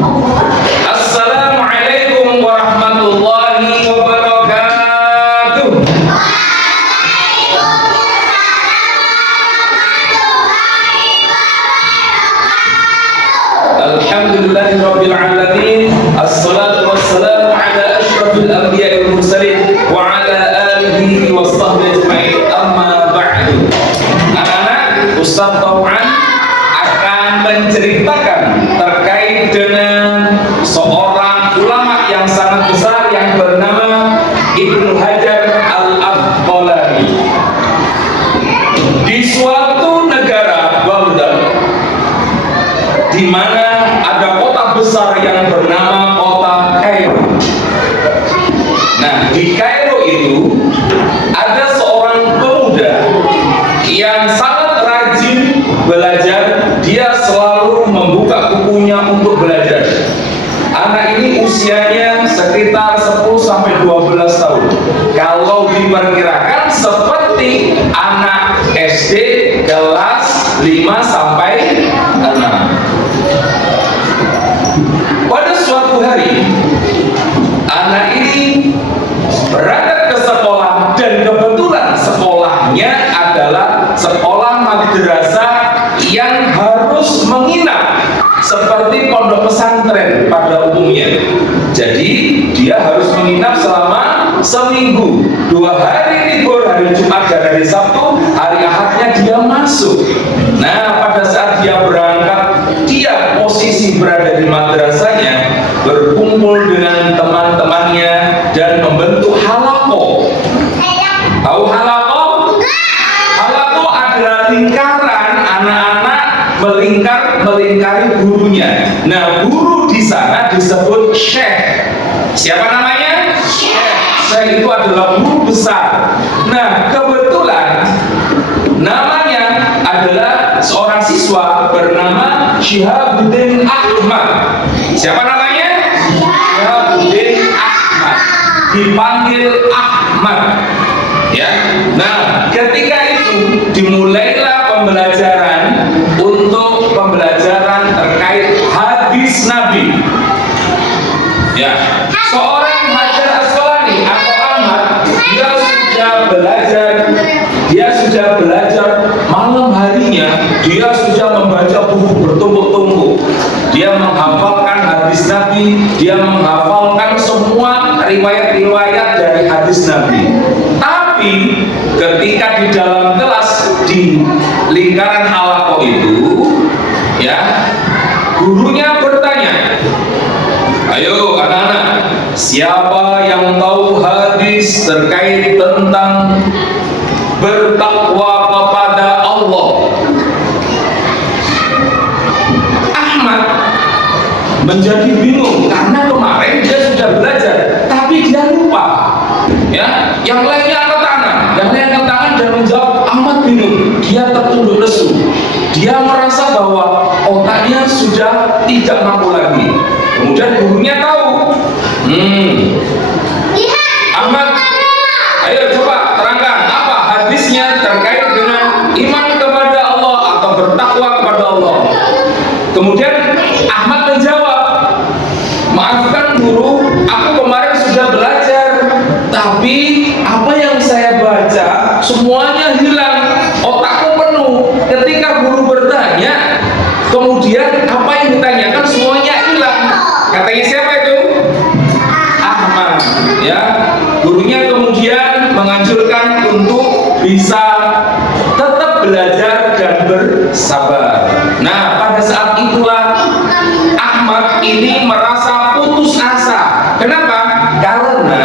Assalamualaikum warahmatullahi wabarakatuh. Alhamdulillahirabbil alamin. Assalatu wassalamu ala asyrafil anbiya'i wal mursalin wa ala alihi washabbihi ajma'in. Amma ba'du. Anak-anak, Ustaz Tau'an akan menceritakan terkait dengan seorang ulama yang sangat besar yang bernama Ibnu Hajar Al-Asqalani. Di suatu negara Baghdad, di mana ada kota besar yang bernama kota Kairo. Nah, di Kairo itu ada seorang pemuda yang sangat rajin belajar. Dia selalu membuka bukunya untuk belajar. Anak ini usianya sekitar 10-12 tahun. Kalau diperkirakan seperti anak SD kelas 5-6. Pada suatu hari, anak ini berangkat ke sekolah dan kebetulan sekolahnya adalah sekolah madrasah yang harus menginap seperti pondok pesantren pada umumnya. Jadi dia harus menginap selama seminggu, 2 hari libur, hari Jumat dan hari Sabtu, hari Ahadnya dia masuk. Nah, pada saat dia berangkat, dia posisi berada di madrasahnya, berkumpul dengan teman-temannya dan membentuk halaqah. Tahu halaqah? Halaqah adalah lingkaran anak-anak melingkari gurunya. Nah, guru di sana disebut syekh. Siapa namanya? Syekh. Syekh itu adalah guru besar. Nah, kebetulan namanya adalah seorang siswa bernama Syihabuddin Ahmad. Siapa namanya? Syihabuddin Ahmad. Dipanggil Ahmad. Ya. Nah, ketika itu dimulailah pembelajaran untuk pembelajaran terkait hadis Nabi. Ya, seorang Hajar Asqalani atau Ahmad, dia sudah belajar malam harinya, dia sudah membaca buku bertumpuk-tumpuk. Dia menghafalkan hadis Nabi, dia menghafalkan semua riwayat-riwayat dari hadis Nabi. Tapi ketika di dalam kelas di lingkaran halaqah itu, ya, gurunya bertanya, ayo anak-anak, siapa yang tahu hadis terkait tentang bertakwa kepada Allah? Ahmad menjadi bingung karena kemarin dia sudah belajar, tapi dia lupa. Ya, yang lainnya angkat tangan, dan menjawab. Ahmad bingung, dia tertunduk lesu. Dia merasa bahwa otaknya sudah tidak mampu lagi. Kemudian gurunya tahu. Ahmad, ayo coba terangkan apa hadisnya terkait dengan iman kepada Allah atau bertakwa kepada Allah. Kemudian Ahmad menjawab, maafkan guru, aku kemarin sudah belajar, tapi apa yang saya baca semuanya hilang, otakku penuh. Ketika guru bertanya, kemudian apa yang ditanyakan semuanya hilang. Katanya siapa itu? Ahmad. Ya, gurunya kemudian menganjurkan untuk bisa tetap belajar dan bersabar. Nah, pada saat itulah Ahmad ini merasa putus asa. Kenapa? Karena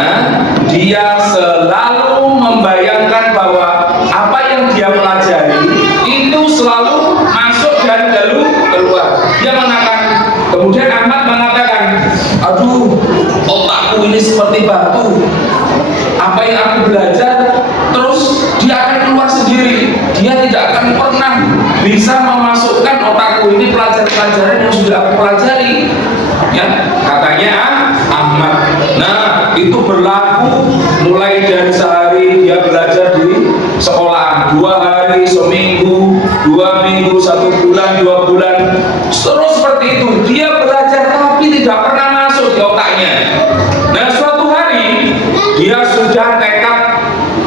dia selalu membayangkan bahwa apa yang dia pelajari itu selalu masuk dan keluar. Dia mengatakan, kemudian Ahmad mengatakan, aduh, otakku ini seperti batu. Apa yang aku belajar terus dia akan keluar sendiri. Dia tidak akan pernah bisa memasukkan otakku ini pelajaran-pelajaran yang sudah aku pelajari. Ya, katanya Ahmad. Nah, itu berlaku mulai dari sehari dia belajar di sekolah, 2 hari, seminggu, 2 minggu, 1 bulan, 2 bulan, terus seperti itu. Dia belajar tapi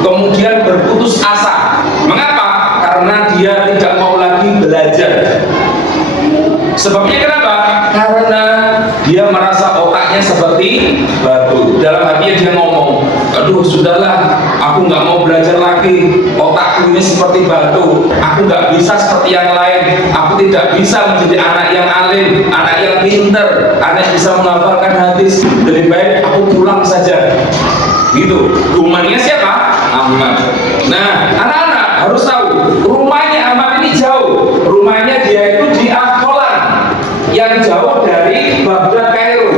kemudian berputus asa. Mengapa? Karena dia tidak mau lagi belajar. Sebabnya kenapa? Karena dia merasa otaknya seperti batu. Dalam hatinya dia ngomong, aduh sudahlah, aku nggak mau belajar lagi, otakku ini seperti batu, aku nggak bisa seperti yang lain, aku tidak bisa menjadi anak yang alim, anak yang pinter, anak yang bisa menghafalkan hadis, lebih baik aku pulang saja. Gitu. Rumahnya siapa? Ahmad. Nah, anak-anak harus tahu, rumahnya Ahmad ini jauh. Rumahnya dia itu di Akholan, yang jauh dari Baghdad, Kairo.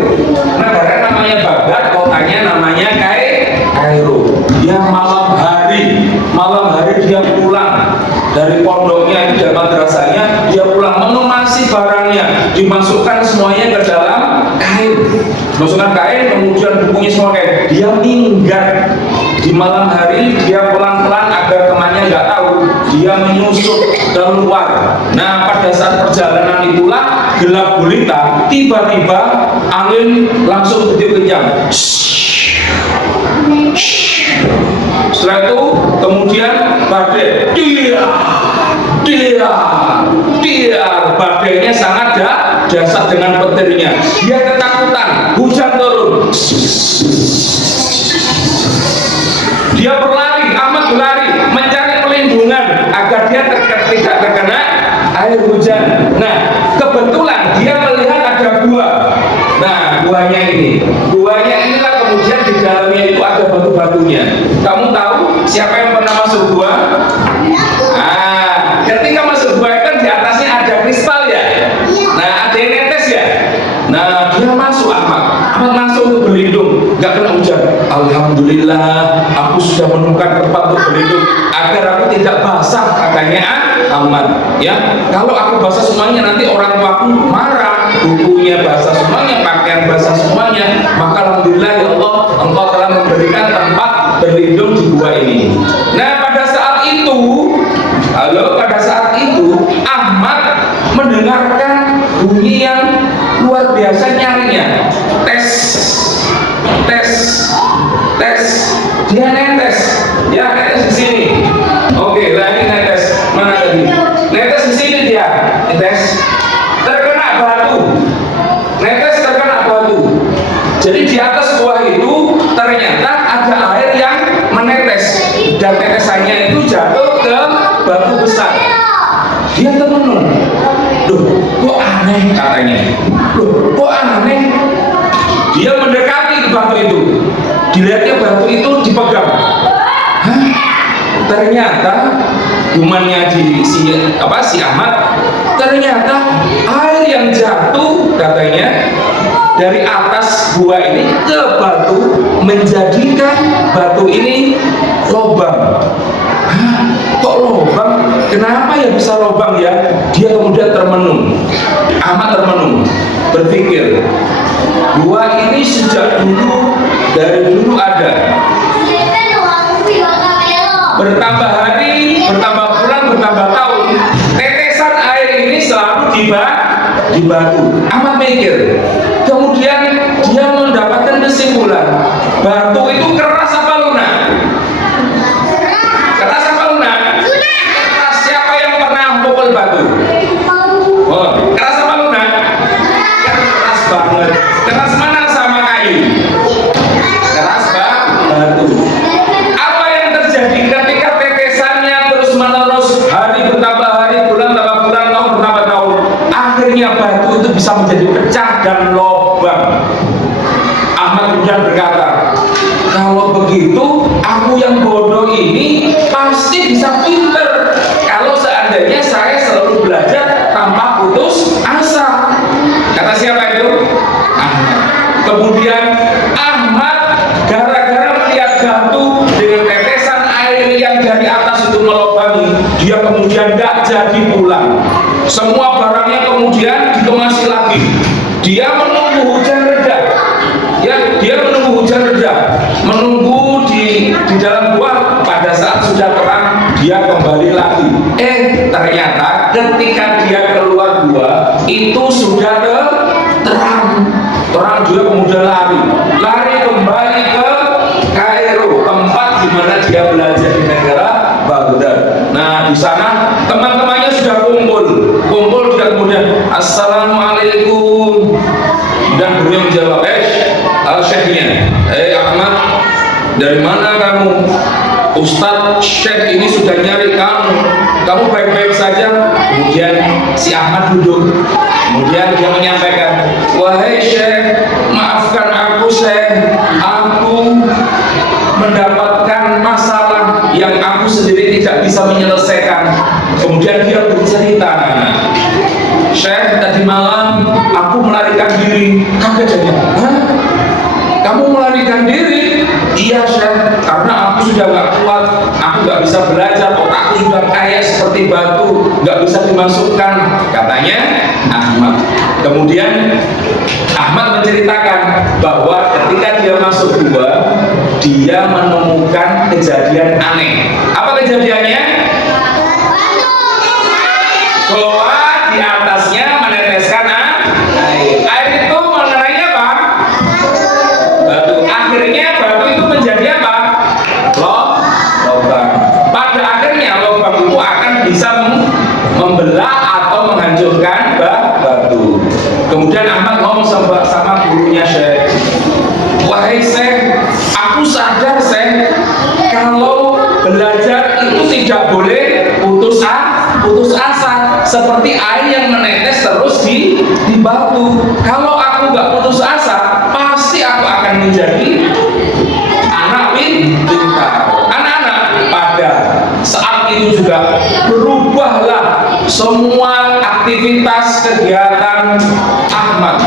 Negara namanya Baghdad, kotanya namanya Kairo. Dia malam hari dia pulang dari pondoknya, dari madrasahnya, dia pulang mengemasi barangnya, dimasukkan semuanya ke dalam kain, masukkan kain, kemudian bukunya semua kain. Dia minggat di malam hari, dia pelan-pelan agar temannya nggak tahu, dia menyusup keluar. Nah, pada saat perjalanan itulah gelap gulita, tiba-tiba angin langsung bertiup kencang. Setelah itu kemudian badai, badainya sangat dahsyat dengan petirnya. Dia ketakutan, hujan turun. Dia berlari, Ahmad berlari mencari perlindungan agar dia tidak terkena air hujan. Nah, kebetulan dia melihat ada gua. Nah, guanya inilah kemudian di dalamnya itu ada batu-batunya. Kamu tahu siapa yang pernah masuk gua? Nah, ketika masuk gua kan di atasnya ada kristal ya. Nah, ada yang netes ya. Nah, dia masuk Ahmad masuk untuk berlindung, nggak kena hujan. Alhamdulillah, aku sudah menemukan tempat untuk berlindung agar aku tidak basah, katanya Ahmad. Ya, kalau aku basah semuanya nanti orang tuaku marah, bukunya basah semuanya, pakaian basah semuanya. Maka alhamdulillah ya Allah, Engkau telah memberikan tempat berlindung di gua ini. Nah, pada saat itu Ahmad mendengarkan bunyi yang luar biasa nyaringnya. Tes, dia netes di sini. Oke, lagi netes. Mana tadi? Netes di sini dia. Netes terkena batu. Jadi di atas buah itu ternyata ada air yang menetes dan tetesannya itu jatuh ke batu besar. Dia termenung. Loh, kok aneh katanya. Dia mendekati batu itu. Dilihatnya batu itu dipegang. Hah? Ternyata gumannya si Ahmad, ternyata air yang jatuh katanya dari atas gua ini ke batu menjadikan batu ini lubang. Hah? Kok lubang? Kenapa ya bisa lubang ya? Dia kemudian termenung. Ahmad termenung, berpikir, gua ini sejak dulu, dari dulu ada. Bertambah hari, bertambah bulan, bertambah tahun, tetesan air ini selalu di batu. Ahmad mikir, kemudian dia mendapatkan kesimpulan, batu itu keras apa lunak? Keras apa lunak? Keras. Siapa yang pernah pukul batu? Oh, keras apa lunak? Keras banget. Keras mana sama kayu? Keras batu. Apa yang terjadi ketika tetesannya terus menerus, hari bertambah hari, bulan tambah bulan, tahun bertambah tahun, akhirnya batu itu bisa menjadi pecah dan lubang. Ahmad kemudian berkata, kalau begitu aku yang bodoh ini pasti bisa pinter kalau seandainya saya selalu belajar tanpa putus asa. Kata siapa itu? Ahmad. Kemudian Ahmad gara-gara melihat batu dengan tetesan air yang dari atas itu melubangi, dia kemudian tidak jadi pulang. Semua barangnya kemudian dikemasi lagi. Dia menunggu hujan reda. Dia menunggu hujan reda, menunggu di dalam gua. Pada saat sudah terang, dia kembali lagi. Ternyata ketika dia keluar gua itu sudah terang. Dia kemudian lari kembali ke Kairo, tempat di mana dia belajar di negara Baghdad. Nah, di sana teman-temannya sudah kumpul sudah kemudian assalamualaikum, dan beliau menjawab, syekhnya, Ahmad, dari mana kamu? Ustadz Syekh ini sudah nyari kamu baik-baik saja? Kemudian si Ahmad duduk, kemudian dia menyampaikan, wahai Syekh, maafkan aku Syekh, aku mendapatkan masalah yang aku sendiri tidak bisa menyelesaikan. Kemudian dia bercerita, Syekh, tadi malam aku melarikan diri. Kaget aja, hah? Kamu melarikan diri? Iya Syekh, karena aku sudah gak kuat, aku gak bisa belajar, otakku sudah kayak seperti batu, gak bisa dimasukkan, katanya Ahmad. Kemudian Ahmad menceritakan bahwa ketika dia masuk gua, dia menemukan kejadian aneh. Apa kejadiannya? Goa di atasnya meneteskan air. Air itu mengenai apa? Batu. Akhirnya batu itu menjadi apa? Lubang. Pada akhirnya lubang itu akan bisa membelah atau menghancurkan batu. Kemudian Ahmad ngomong sama gurunya Syekh, wahai Syekh, aku sadar Syekh, kalau belajar itu tidak boleh putus asa, seperti air yang menetes terus di batu. Kalau aku nggak putus asa, pasti aku akan menjadi anak pintar. Anak-anak pada saat itu juga berubahlah semua aktivitas kegiatan Ahmad.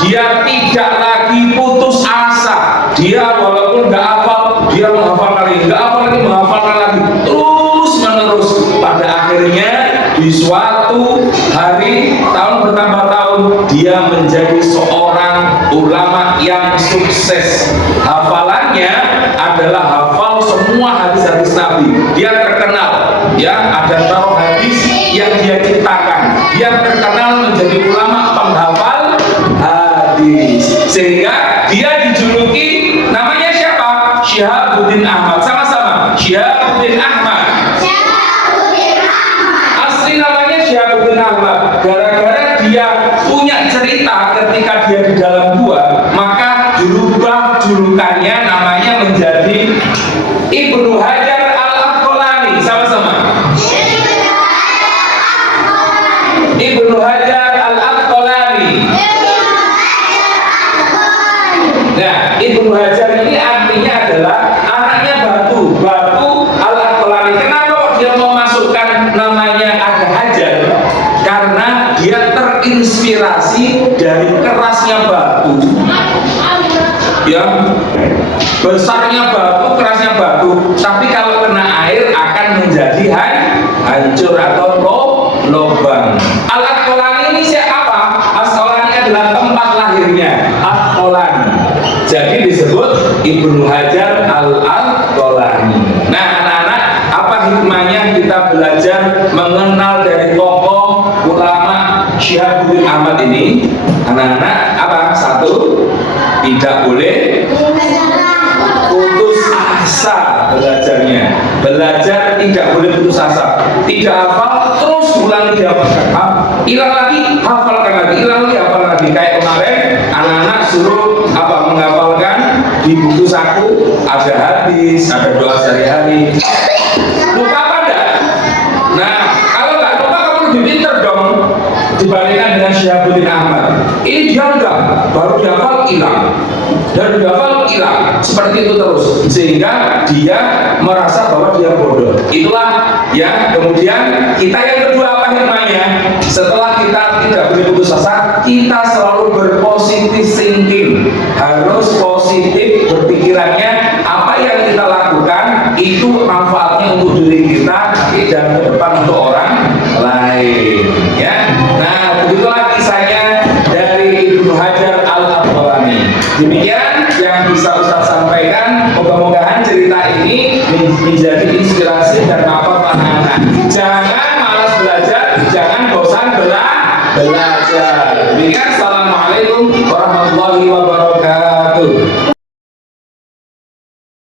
Dia tidak lagi putus asa. Dia walaupun nggak hafal, dia menghafal lagi, nggak hafal lagi, menghafal lagi, terus menerus. Pada akhirnya di suatu hari, tahun bertambah tahun, dia menjadi seorang ulama yang sukses. Hafalannya adalah hafal semua hadis-hadis Nabi. Dia terkenal, ya, ada taruh hadis yang dia ciptakan. Dia terkenal menjadi ulama penghafal hadis, sehingga dia dijuluki, namanya siapa? Syihabuddin Ahmad. Sama-sama, Syihabuddin Ahmad. Asli namanya Syihabuddin Ahmad. Gara-gara dia punya cerita ketika dia di dalam gua, maka dirubah julukannya, namanya menjadi Ibnu Hajar Al-Asqalani. Sama-sama, Ibnu Hajar Al-Asqalani. Nah, Ibnu Hajar ini artinya adalah anaknya batu Al-Asqalani. Kenapa dia memasukkan namanya ada Hajar? Karena dia terinspirasi dari kerasnya batu, ya, besarnya batu, kerasnya batu, tapi kalau kena air akan menjadi hancur atau lubang. Al-Asqalani ini siapa? Asqalani adalah tempat lahirnya, Asqalani. Jadi disebut Ibnu Hajar Al-Asqalani. Nah, anak-anak, apa hikmahnya kita belajar mengenal dari tokoh ulama Syihabuddin Ahmad ini? Anak-anak, apa? Satu, tidak boleh putus asa belajarnya. Belajar tidak boleh putus asa. Tidak hafal, terus ulangi, dihafalkan. Hilang lagi, hafalkan lagi. Hilang lagi, hafal lagi. Kayak kemarin anak-anak suruh menghafalkan di buku saku, ada hadis, ada doa sehari-hari. Lupa apa enggak? Nah, kalau nggak lupa kamu lebih pintar dong dibandingkan dengan Syihabuddin Ahmad. Ini dia enggak, baru dihafal hilang, dan dihafal hilang, seperti itu terus, sehingga dia merasa bahwa dia bodoh. Itulah ya. Kemudian kita yang kedua, apa hikmahnya? Setelah kita tidak boleh putus asa, kita selalu berpositif thinking, harus positif berpikirannya. Apa yang kita lakukan itu manfaatnya untuk diri kita dan ke depan untuk orang lain, ya. Nah, begitulah kisahnya dari Ibnu Hajar Al-Asqalani. Demikian yang bisa Ustaz sampaikan. Mudah-mudahan cerita ini menjadi inspirasi dan manfaat anak-anak. Jangan malas belajar, jangan bosan belajar. Demikian, assalamualaikum warahmatullahi wabarakatuh.